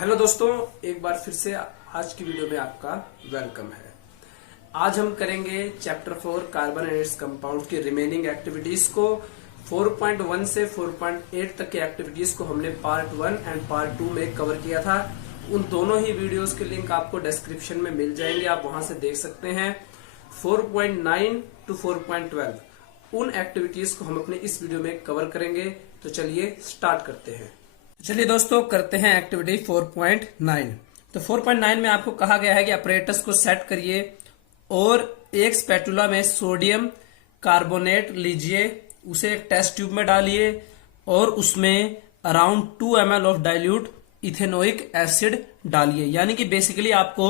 Hello दोस्तों, एक बार फिर से आज की वीडियो में आपका वेलकम है। आज हम करेंगे chapter 4 carbon and its compound की रिमेनिंग एक्टिविटीज को। 4.1 से 4.8 तक की एक्टिविटीज को हमने पार्ट 1 एंड पार्ट 2 में कवर किया था। उन दोनों ही वीडियोस के लिंक आपको डिस्क्रिप्शन में मिल जाएंगे, आप वहां से देख सकते हैं। 4.9 टू 4.12 उन एक्टिविटीज को हम अपने इस वीडियो में कवर करेंगे। तो चलिए स्टार्ट करते हैं। चलिए दोस्तों, करते हैं एक्टिविटी 4.9। तो 4.9 में आपको कहा गया है कि अपरेटस को सेट करिए और एक स्पैटुला में सोडियम कार्बोनेट लीजिए, उसे एक टेस्ट ट्यूब में डालिए और उसमें around 2 ml of dilute ethanoic acid डालिए। यानी कि बेसिकली आपको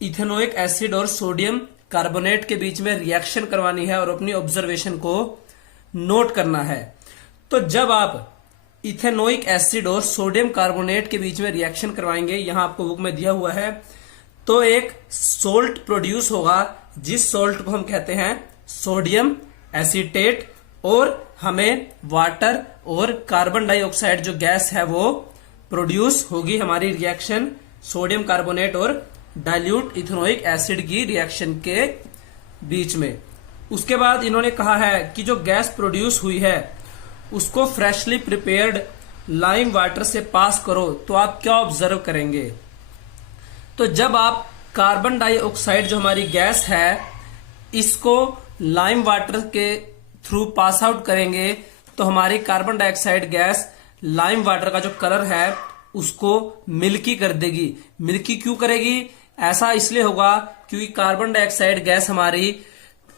इथेनोइक एसिड और सोडियम कार्बोनेट के बीच में रिएक्शन करवानी है और अपनी ऑब्जर्वेशन को नोट करना है। तो जब आप इथेनोइक एसिड और सोडियम कार्बोनेट के बीच में रिएक्शन करवाएंगे, यहां आपको बुक में दिया हुआ है, तो एक सोल्ट प्रोड्यूस होगा जिस सोल्ट को हम कहते हैं सोडियम एसीटेट, और हमें वाटर और कार्बन डाइऑक्साइड जो गैस है वो प्रोड्यूस होगी हमारी रिएक्शन सोडियम कार्बोनेट और डाइल्यूट इथेनोइक एसिड की रिएक्शन के बीच में। उसके बाद इन्होंने कहा है कि जो गैस प्रोड्यूस हुई है उसको फ्रेशली प्रिपेयर्ड लाइम वाटर से पास करो। तो आप क्या ऑब्जर्व करेंगे? तो जब आप कार्बन डाइऑक्साइड जो हमारी गैस है इसको लाइम वाटर के थ्रू पास आउट करेंगे तो हमारी carbon dioxide gas lime water का जो कलर है उसको मिल्की कर देगी। मिल्की क्यों करेगी? ऐसा इसलिए होगा क्योंकि कार्बन डाइऑक्साइड गैस हमारी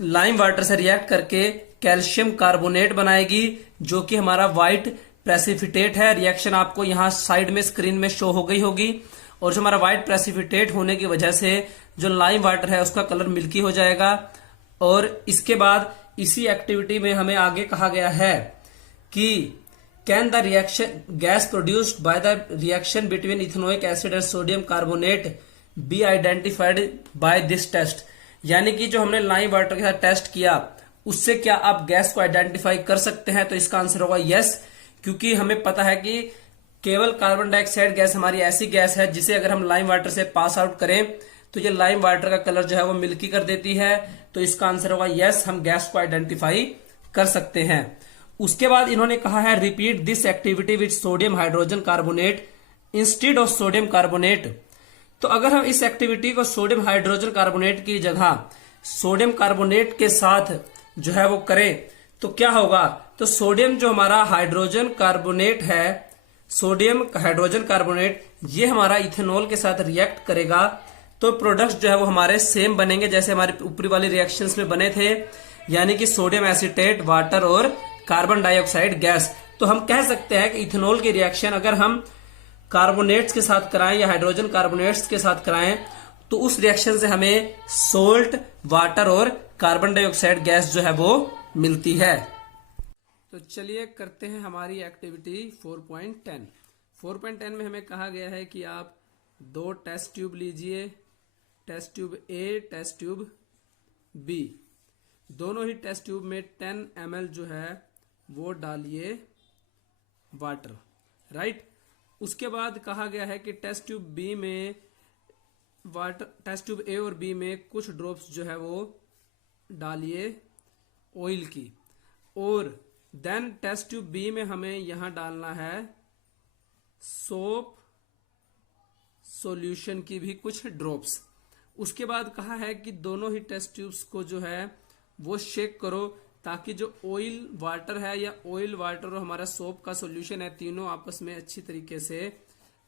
लाइम वाटर से रिएक्ट करके कैल्शियम कार्बोनेट बनाएगी, जो कि हमारा व्हाइट प्रेसिपिटेट है। रिएक्शन आपको यहां साइड में स्क्रीन में शो हो गई होगी। और जो हमारा व्हाइट प्रेसिपिटेट होने की वजह से जो लाइम वाटर है उसका कलर मिल्की हो जाएगा। और इसके बाद इसी एक्टिविटी में हमें आगे कहा गया है कि can the reaction gas produced by the reaction between ethanoic acid and sodium carbonate be identified by this test. यानी कि जो हमने लाइम वाटर के साथ टेस्ट किया उससे क्या आप गैस को आइडेंटिफाई कर सकते हैं? तो इसका आंसर होगा यस, क्योंकि हमें पता है कि केवल कार्बन डाइऑक्साइड गैस हमारी ऐसी गैस है जिसे अगर हम लाइम वाटर से पास आउट करें तो ये लाइम वाटर का कलर जो है वो मिल्की कर देती है। तो इसका आंसर होगा यस, हम गैस को आइडेंटिफाई कर सकते हैं। उसके बाद इन्होंने कहा है repeat this activity with sodium hydrogen carbonate instead of sodium carbonate. तो अगर हम इस एक्टिविटी को सोडियम हाइड्रोजन कार्बोनेट की जगह सोडियम कार्बोनेट के साथ जो है वो करें तो क्या होगा? तो सोडियम जो हमारा हाइड्रोजन कार्बोनेट है, सोडियम हाइड्रोजन कार्बोनेट, ये हमारा इथेनॉल के साथ रिएक्ट करेगा तो प्रोडक्ट्स जो है वो हमारे सेम बनेंगे जैसे हमारे ऊपरी वाली रिएक्शंस में बने थे, यानी कि सोडियम एसीटेट, वाटर और कार्बन डाइऑक्साइड गैस। तो हम कह सकते हैं कि इथेनॉल की रिएक्शन अगर हम कार्बोनेट्स के साथ कराएं या हाइड्रोजन कार्बोनेट्स के साथ कराएं तो उस रिएक्शन से हमें सोल्ट, वाटर और कार्बन डाइऑक्साइड गैस जो है वो मिलती है। तो चलिए करते हैं हमारी एक्टिविटी 4.10। 4.10 में हमें कहा गया है कि आप 2 टेस्ट ट्यूब लीजिए, test tube A, test tube B. दोनों ही टेस्ट ट्यूब में 10 ml जो है वो डालिए वाटर, राइट। उसके बाद कहा गया है कि टेस्ट ट्यूब बी में वाटर, टेस्ट ट्यूब ए और बी में कुछ ड्रॉप्स जो है वो डालिए ऑयल की, और देन टेस्ट ट्यूब बी में हमें यहां डालना है सोप सॉल्यूशन की भी कुछ ड्रॉप्स। उसके बाद कहा है कि दोनों ही टेस्ट ट्यूब्स को जो है वो शेक करो ताकि जो ऑयल वाटर है या ऑयल वाटर और हमारा सोप का सॉल्यूशन है तीनों आपस में अच्छी तरीके से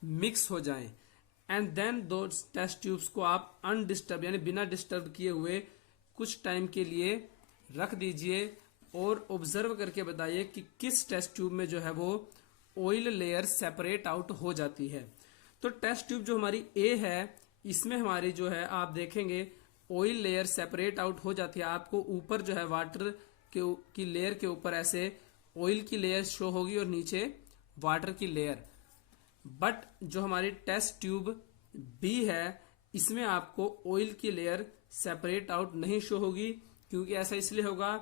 मिक्स हो जाएं। एंड देन दो टेस्ट ट्यूब्स को आप अनडिस्टर्ब यानी बिना डिस्टर्ब किए हुए कुछ टाइम के लिए रख दीजिए और ऑब्जर्व करके बताइए कि किस टेस्ट ट्यूब में जो है वो ऑयल लेयर सेपरेट आउट हो जाती है। तो टेस्ट ट्यूब जो हमारी ए है इसमें हमारी जो है आप देखेंगे ऑयल लेयर सेपरेट आउट हो जाती है। आपको ऊपर जो है वाटर की लेयर के ऊपर ऐसे ऑयल की लेयर शो होगी और नीचे वाटर की लेयर। बट जो हमारी टेस्ट ट्यूब बी है इसमें आपको ऑयल की लेयर सेपरेट आउट नहीं शो होगी। क्योंकि ऐसा इसलिए होगा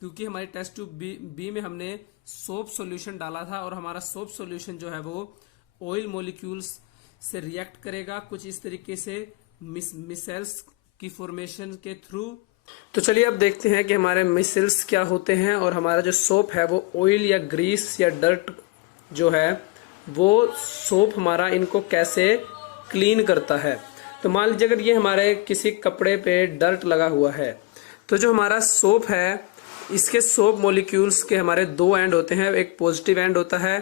क्योंकि हमारी टेस्ट ट्यूब बी में हमने सोप सॉल्यूशन डाला था और हमारा सोप सॉल्यूशन जो है वो ऑयल मॉलिक्यूल्स से रिएक्ट करेगा कुछ इस तरीके से मिसेल्स की फॉर्मेशन के थ्रू। तो चलिए अब देखते हैं कि हमारे मिसेल्स क्या होते हैं और हमारा जो सोप है वो ऑयल या ग्रीस या डर्ट जो है वो सोप हमारा इनको कैसे क्लीन करता है। तो मान लीजिए अगर ये हमारे किसी कपड़े पे डर्ट लगा हुआ है तो जो हमारा सोप है इसके सोप मॉलिक्यूल्स के हमारे दो एंड होते हैं, एक पॉजिटिव एंड होता है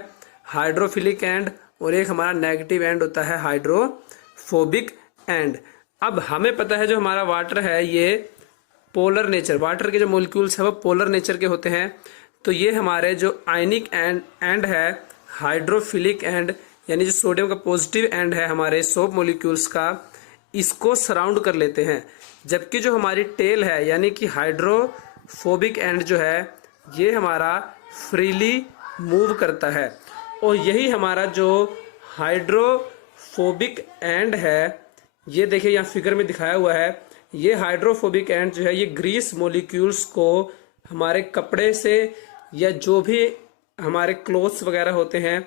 हाइड्रोफिलिक एंड और एक हमारा नेगेटिव एंड होता है हाइड्रोफोबिक एंड। अब हमें पता है जो हमारा वाटर है ये पोलर नेचर, वाटर के जो मॉलिक्यूल्स है वो पोलर नेचर के होते हैं। तो ये हमारे जो आयनिक एंड है हाइड्रोफिलिक एंड यानी जो सोडियम का पॉजिटिव एंड है हमारे सोप मॉलिक्यूल्स का, इसको सराउंड कर लेते हैं। जबकि जो हमारी टेल है यानी कि हाइड्रोफोबिक एंड जो है ये हमारा फ्रीली मूव करता है। और यही हमारा जो हाइड्रोफोबिक एंड है ये देखिए यहाँ फिगर में दिखाया हुआ है, ये हाइड्रोफोबिक एंड जो है ये ग्रीस मॉलिक्यूल्स को हमारे कपड़े से या जो भी हमारे क्लोथ्स वगैरह होते हैं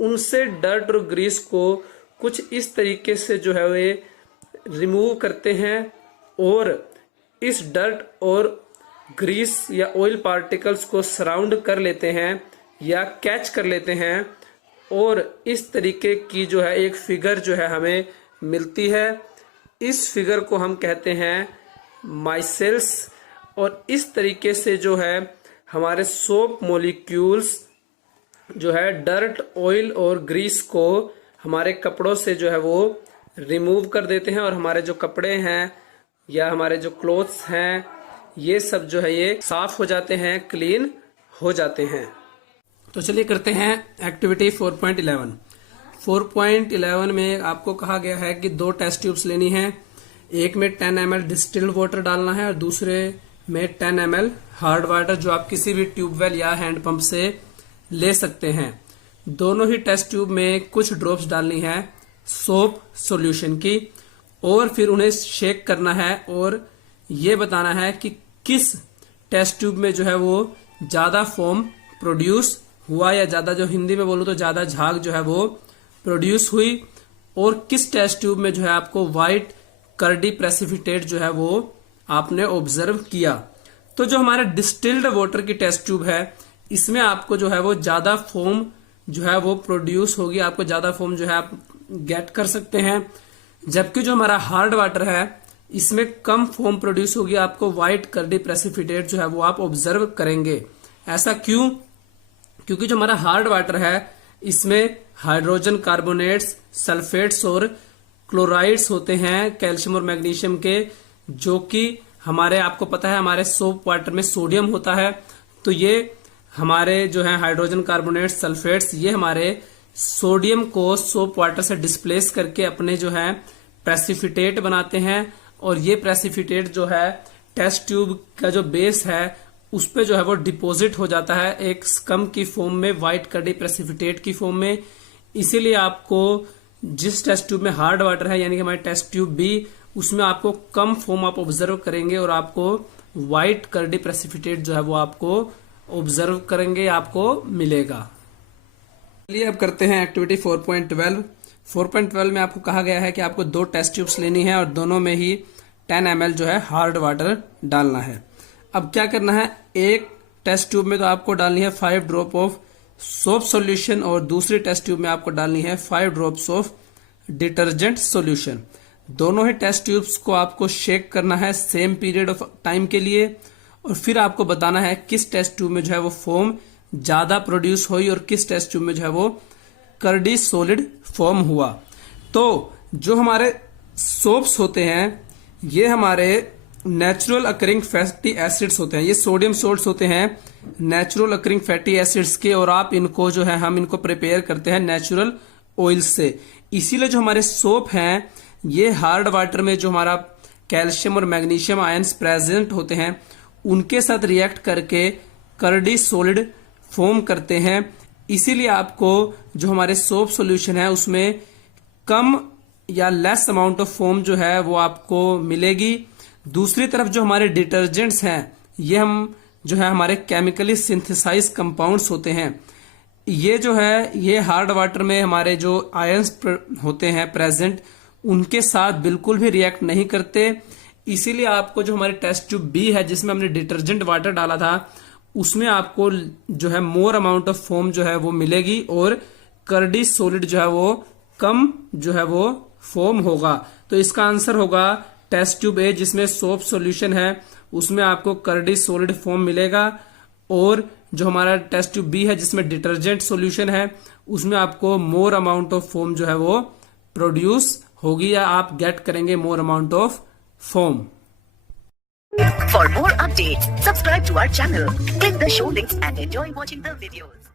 उनसे डर्ट और ग्रीस को कुछ इस तरीके से जो है वे रिमूव करते हैं और इस डर्ट और ग्रीस या ऑयल पार्टिकल्स को सराउंड कर लेते हैं या कैच कर लेते हैं और इस तरीके की जो है एक फिगर जो है हमें मिलती है। इस फिगर को हम कहते हैं माइसेल्स। और इस तरीके से जो है हमारे सोप मॉलिक्यूल्स जो है डर्ट ऑयल और ग्रीस को हमारे कपड़ों से जो है वो रिमूव कर देते हैं और हमारे जो कपड़े हैं या हमारे जो क्लोथ्स हैं ये सब जो है ये साफ हो जाते हैं, क्लीन हो जाते हैं। तो चलिए करते हैं एक्टिविटी 4.11। 4.11 में आपको कहा गया है कि दो टेस्ट ट्यूब्स लेनी है, एक में 10 ml डिस्टिल्ड वाटर डालना है और दूसरे में 10 ml हार्ड वाटर जो आप किसी भी ट्यूबवेल या हैंडपंप से ले सकते हैं। दोनों ही टेस्ट ट्यूब में कुछ ड्रॉप्स डालनी है सोप सॉल्यूशन की और फिर उन्हें शेक करना है और ये बताना है कि किस टेस्ट ट्यूब में जो है वो ज्यादा फोम प्रोड्यूस हुआ या ज्यादा, जो हिंदी में बोलूं तो ज्यादा झाग जो है वो प्रोड्यूस हुई, और किस टेस्ट ट्यूब में जो है आपको व्हाइट कर्डी प्रेसिपिटेट जो है वो आपने ऑब्जर्व किया। तो जो हमारा डिस्टिल्ड वाटर की टेस्ट ट्यूब है इसमें आपको जो है वो ज्यादा फोम जो है वो प्रोड्यूस होगी, आपको ज्यादा फोम जो है आप गेट कर सकते हैं। जबकि जो हमारा हार्ड वाटर है इसमें कम फोम प्रोड्यूस होगी, आपको व्हाइट कर्डी प्रेसिपिटेट जो है वो आप ऑब्जर्व करेंगे। ऐसा क्यों? क्योंकि जो हमारा हार्ड वाटर है इसमें हाइड्रोजन कार्बोनेट्स, सल्फेट्स और क्लोराइड्स होते हैं कैल्शियम और मैग्नीशियम के, जो कि हमारे आपको पता है हमारे सोप वाटर में सोडियम होता है। तो ये हमारे जो है हाइड्रोजन कार्बोनेट्स, सल्फेट्स ये हमारे सोडियम को सोप वाटर से डिस्प्लेस करके अपने जो है प्रेसिपिटेट बनाते हैं और ये प्रेसिपिटेट जो है टेस्ट ट्यूब का जो बेस है उस पे जो है वो डिपॉजिट हो जाता है एक स्कम की फॉर्म में, व्हाइट कर्डी प्रेसिपिटेट की फॉर्म में। इसीलिए आपको जिस टेस्ट ट्यूब में हार्ड वाटर है यानी कि हमारे टेस्ट ट्यूब बी उसमें आपको कम फोम आप ऑब्जर्व करेंगे और आपको व्हाइट कर्डी प्रेसिपिटेट जो है वो आपको ऑब्जर्व करेंगे, आपको मिलेगा। चलिए अब करते हैं एक्टिविटी 4.12। 4.12 में आपको कहा गया है कि आपको दो टेस्ट ट्यूब्स लेनी है और दोनों में ही 10 ml जो है हार्ड वाटर डालना है। अब क्या करना है, एक टेस्ट ट्यूब में तो आपको डालनी है 5 ड्रॉप ऑफ सोप सॉल्यूशन और दूसरी टेस्ट ट्यूब में आपको डालनी है 5 ड्रॉप्स ऑफ डिटर्जेंट सॉल्यूशन। दोनों ही टेस्ट ट्यूब्स को आपको शेक करना है सेम पीरियड ऑफ टाइम के लिए और फिर आपको बताना है किस टेस्ट ट्यूब में जो है वो फोम ज्यादा प्रोड्यूस हुई और किस टेस्ट ट्यूब में जो है वो कर्डी सॉलिड फॉर्म हुआ। तो जो हमारे सोप्स होते हैं ये हमारे नेचुरल अकरिंग फैटी एसिड्स होते हैं, ये सोडियम सोल्ट्स होते हैं नेचुरल अकरिंग फैटी एसिड्स के, और आप इनको जो है हम इनको प्रिपेयर करते हैं नेचुरल ऑयल से। इसीलिए जो हमारे सोप हैं ये हार्ड वाटर में जो हमारा कैल्शियम और मैग्नीशियम आयंस प्रेजेंट होते हैं उनके साथ रिएक्ट करके कर्डी सॉलिड फॉर्म करते हैं। इसीलिए आपको जो हमारे सोप सॉल्यूशन है उसमें कम या लेस अमाउंट ऑफ फोम जो है वो आपको मिलेगी। दूसरी तरफ जो हमारे डिटर्जेंट्स हैं ये हम जो है हमारे केमिकली सिंथेसाइज कंपाउंड्स होते हैं। ये जो है ये हार्ड वाटर में हमारे जो आयंस होते हैं प्रेजेंट, उनके साथ बिल्कुल भी रिएक्ट नहीं करते। इसीलिए आपको जो हमारे टेस्ट ट्यूब बी है जिसमें हमने डिटर्जेंट वाटर डाला था, उसमें आपको जो है मोर अमाउंट ऑफ फोम जो है वो मिलेगी और कर्डी सॉलिड जो है वो कम जो है वो फोम होगा। तो इसका आंसर होगा टेस्ट ट्यूब ए जिसमें सोप सॉल्यूशन है, उसमें आपको कर्डी सॉलिड फोम मिलेगा। और जो हमारा टेस्ट ट्यूब बी है जिसमें डिटर्जेंट सॉल्यूशन है, उसमें आपको मोर अमाउंट ऑफ फोम जो है वो प्रोड्यूस होगी या आप गेट करेंगे more amount of foam. For more updates, subscribe to our channel, click the show links and enjoy watching the videos.